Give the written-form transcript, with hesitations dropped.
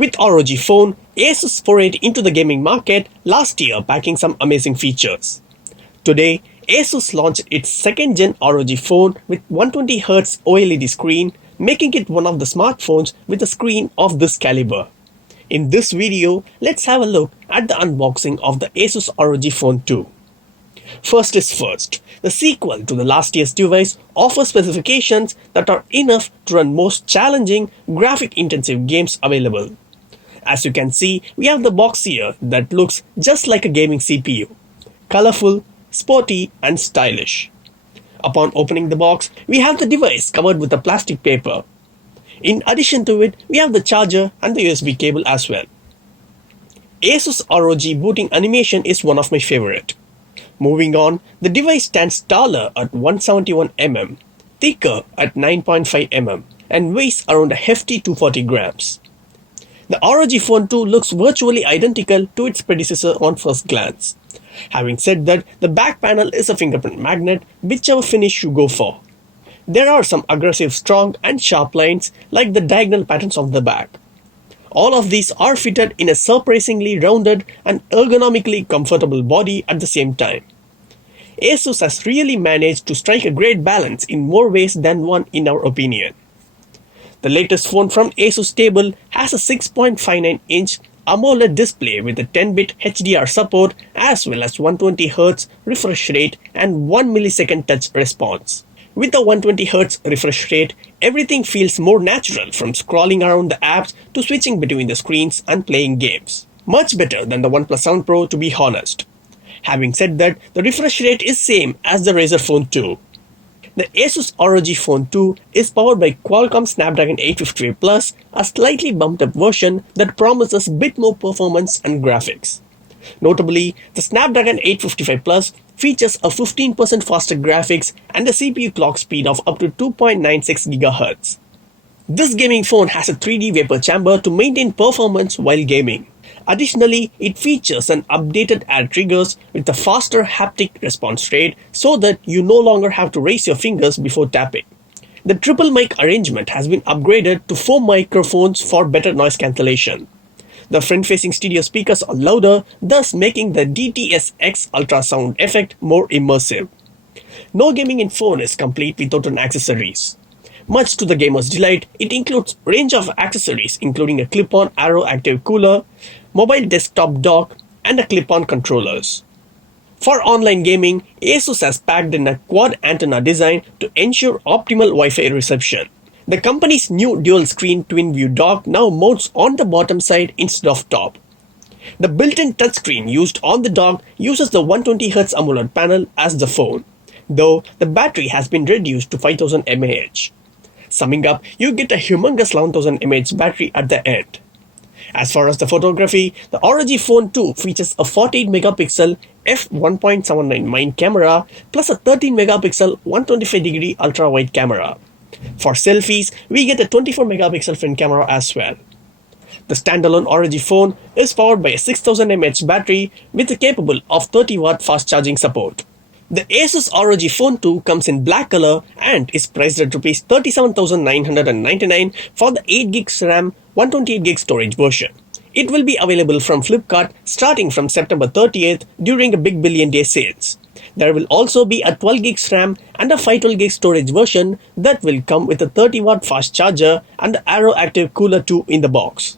With ROG phone, ASUS forayed into the gaming market last year, packing some amazing features. Today, ASUS launched its second-gen ROG phone with 120Hz OLED screen, making it one of the smartphones with a screen of this caliber. In this video, let's have a look at the unboxing of the ASUS ROG Phone 2. First is first, the sequel to the last year's device offers specifications that are enough to run most challenging, graphic-intensive games available. As you can see, we have the box here that looks just like a gaming CPU. Colorful, sporty and stylish. Upon opening the box, we have the device covered with a plastic paper. In addition to it, we have the charger and the USB cable as well. ASUS ROG booting animation is one of my favorite. Moving on, the device stands taller at 171mm, thicker at 9.5mm, and weighs around a hefty 240 grams. The ROG Phone 2 looks virtually identical to its predecessor on first glance. Having said that, the back panel is a fingerprint magnet, whichever finish you go for. There are some aggressive, strong and sharp lines like the diagonal patterns of the back. All of these are fitted in a surprisingly rounded and ergonomically comfortable body at the same time. ASUS has really managed to strike a great balance in more ways than one in our opinion. The latest phone from ASUS stable has a 6.59-inch AMOLED display with a 10-bit HDR support as well as 120Hz refresh rate and 1 millisecond touch response. With the 120Hz refresh rate, everything feels more natural from scrolling around the apps to switching between the screens and playing games. Much better than the OnePlus 7 Pro, to be honest. Having said that, the refresh rate is same as the Razer Phone 2. The ASUS ROG Phone 2 is powered by Qualcomm Snapdragon 855 Plus, a slightly bumped up version that promises a bit more performance and graphics. Notably, the Snapdragon 855 Plus features a 15% faster graphics and a CPU clock speed of up to 2.96 GHz. This gaming phone has a 3D vapor chamber to maintain performance while gaming. Additionally, it features an updated air triggers with a faster haptic response rate so that you no longer have to raise your fingers before tapping. The triple mic arrangement has been upgraded to 4 microphones for better noise cancellation. The front-facing stereo speakers are louder, thus making the DTS-X ultrasound effect more immersive. No gaming in phone is complete without an accessories. Much to the gamer's delight, it includes a range of accessories including a clip-on Arrow active cooler, mobile desktop dock, and a clip-on controllers. For online gaming, ASUS has packed in a quad antenna design to ensure optimal Wi-Fi reception. The company's new dual-screen twin-view dock now mounts on the bottom side instead of top. The built-in touchscreen used on the dock uses the 120Hz AMOLED panel as the phone, though the battery has been reduced to 5000 mAh. Summing up, you get a humongous 11,000 mAh battery at the end. As far as the photography, the ROG Phone 2 features a 48-megapixel f1.79 main camera plus a 13-megapixel 125-degree ultra-wide camera. For selfies, we get a 24-megapixel front camera as well. The standalone ROG phone is powered by a 6000 mAh battery with a capable of 30-watt fast charging support. The ASUS ROG Phone 2 comes in black color and is priced at Rs 37,999 for the 8GB RAM 128GB storage version. It will be available from Flipkart starting from September 30th during a Big Billion Day sales. There will also be a 12GB RAM and a 512GB storage version that will come with a 30-watt fast charger and the Arrow active cooler too in the box.